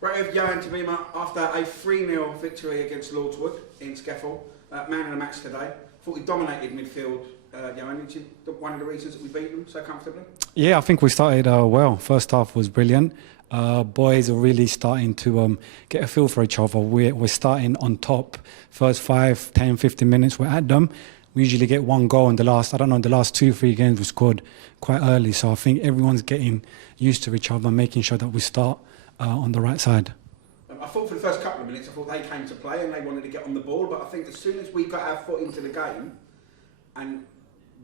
Right with Jhoan Tabima after a 3-0 victory against Lordswood in Skeffel. Man of the match today. Thought we dominated midfield, Jhoan. Is it one of the reasons that we beat them so comfortably? Yeah, I think we started well. First half was brilliant. Boys are really starting to get a feel for each other. We're starting on top. First 5, 10, 15 minutes we're at them. We usually get one goal in the last, the last 2-3 games we scored quite early. So I think everyone's getting used to each other, making sure that we start on the right side. I thought for the first couple of minutes, I thought they came to play and they wanted to get on the ball. But I think as soon as we got our foot into the game and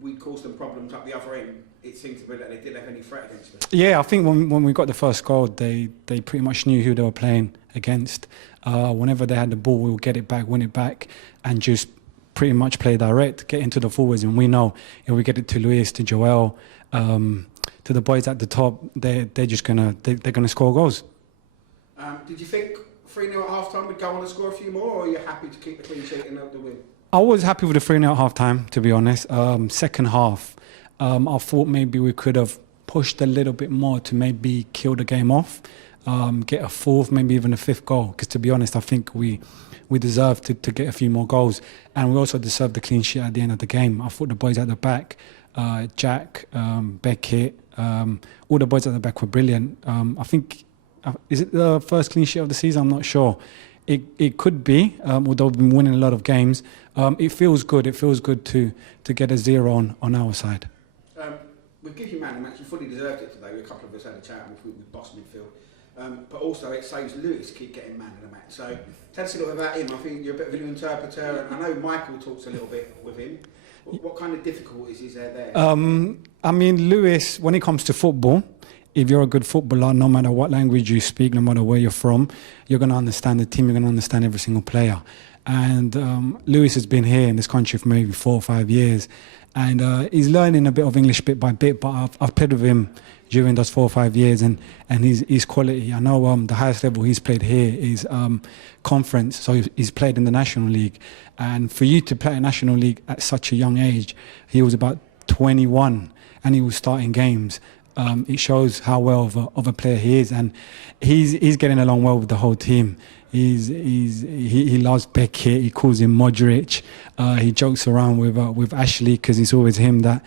we caused them problems up the other end, it seemed to be that they didn't have any threat against us. Yeah, I think when we got the first goal, they pretty much knew who they were playing against. Whenever they had the ball, we would get it back, win it back, and just pretty much play direct, get into the forwards. And we know if we get it to Luis, to Joel, to the boys at the top, they're gonna score goals. Did you think 3-0 at half-time would go on and score a few more, or are you happy to keep the clean sheet and the win? I was happy with the 3-0 at half-time, to be honest. Second half, I thought maybe we could have pushed a little bit more to maybe kill the game off, get a fourth, maybe even a fifth goal. Because to be honest, I think we deserved to get a few more goals. And we also deserved the clean sheet at the end of the game. I thought the boys at the back, Jack, Beckett, all the boys at the back were brilliant. I think, is it the first clean sheet of the season? I'm not sure. It could be, although we've been winning a lot of games. It feels good. It feels good to get a 0 on our side. We'll give you man of the match. You fully deserved it today. A couple of us had a chat with boss midfield. But also it saves Lewis keep getting man of the match. So tell us a little bit about him. I think you're a bit of an interpreter, and I know Michael talks a little bit with him. What kind of difficulties is there? I mean, Lewis, when it comes to football, if you're a good footballer, no matter what language you speak, no matter where you're from, you're going to understand the team, you're going to understand every single player. And Lewis has been here in this country for maybe 4 or 5 years. And he's learning a bit of English bit by bit, but I've played with him during those 4 or 5 years, and his quality. I know the highest level he's played here is conference, so he's played in the National League. And for you to play a National League at such a young age, he was about 21 and he was starting games. It shows how well of a player he is, and he's getting along well with the whole team. He loves Beckett. He calls him Modric. He jokes around with Ashley because it's always him that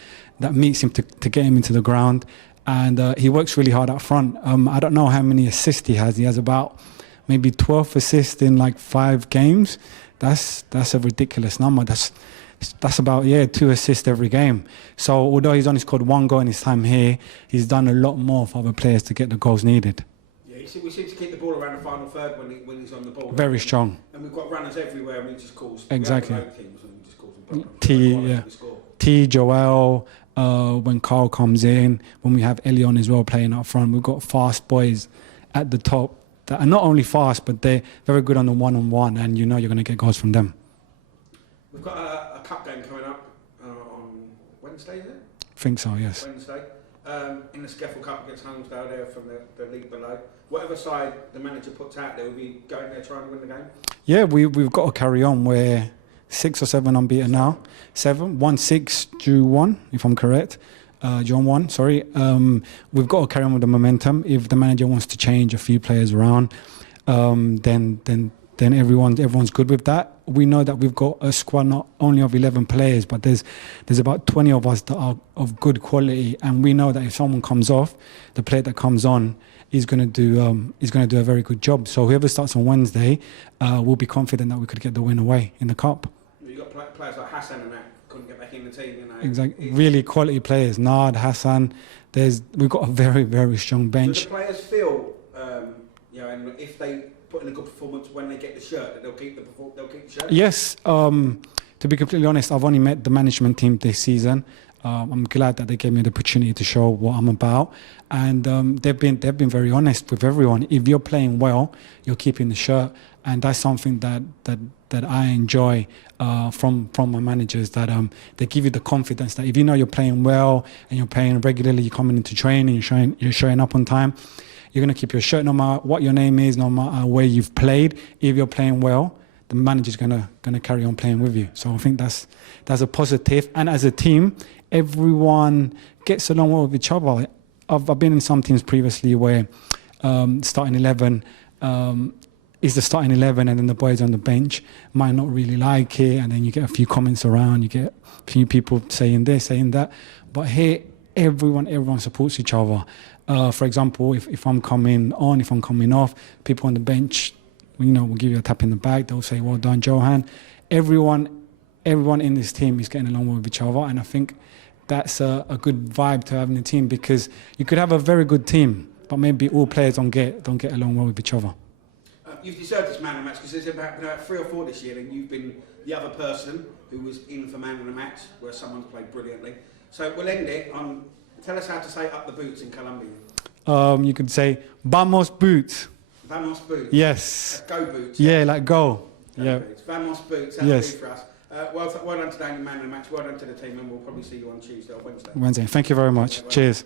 meets him to get him into the ground, and he works really hard up front. I don't know how many assists he has. He has about maybe 12 assists in like 5 games. That's a ridiculous number. That's about 2 assists every game. So although he's only scored 1 goal in his time here, he's done a lot more for other players to get the goals needed. Yeah, we seem to keep the ball around the final third when he's on the ball. Very strong. And we've got runners everywhere, and we just calls. Exactly. Teams, T, Joel, when Carl comes in, when we have Elion as well playing up front, we've got fast boys at the top that are not only fast, but they're very good on the one-on-one, and you know you're going to get goals from them. We've got a cup game coming up on Wednesday, is it? I think so, yes. Wednesday. In the Skeffel Cup against Holmesdale there from the league below. Whatever side the manager puts out there, will be going there trying to win the game? Yeah, we've got to carry on. We're 6 or 7 unbeaten now. 7, 1-6, drew 1, if I'm correct. John 1, sorry. We've got to carry on with the momentum. If the manager wants to change a few players around, then everyone's good with that. We know that we've got a squad not only of 11 players, but there's about 20 of us that are of good quality, and we know that if someone comes off, the player that comes on is going to do a very good job. So whoever starts on Wednesday, will be confident that we could get the win away in the cup. You've got players like Hassan and that couldn't get back in the team, you know. Exactly, really quality players. Nad, Hassan. We've got a very, very strong bench. Do the players feel, and if they put in a good performance when they get the shirt, that they'll keep the shirt? Yes. To be completely honest, I've only met the management team this season. I'm glad that they gave me the opportunity to show what I'm about, and they've been very honest with everyone. If you're playing well, you're keeping the shirt, and that's something that I enjoy from my managers. That they give you the confidence that if you know you're playing well and you're playing regularly, you're coming into training, you're showing up on time. You're going to keep your shirt no matter what your name is, no matter where you've played. If you're playing well, the manager's going to carry on playing with you. So I think that's a positive. And as a team, everyone gets along well with each other. I've been in some teams previously where starting 11 is the starting 11 and then the boys on the bench might not really like it, and then you get a few comments around, you get a few people saying this, saying that. But here, everyone supports each other. For example, if I'm coming on, if I'm coming off, people on the bench, will give you a tap in the back. They'll say, well done, Jhoan. Everyone in this team is getting along well with each other, and I think that's a good vibe to have in the team, because you could have a very good team, but maybe all players don't get along well with each other. You've deserved this man of the match, because there's been about 3 or 4 this year, and you've been the other person who was in for man of the match, where someone's played brilliantly. So we'll end it on, tell us how to say up the boots in Colombian. You could say, vamos boots. Vamos boots? Yes. Like go boots? Yeah, like go. Yeah. Boots. Vamos boots, that'll yes. be for us. Well done today, man of the match, well done to the team, and we'll probably see you on Tuesday or Wednesday. Thank you very much. Cheers.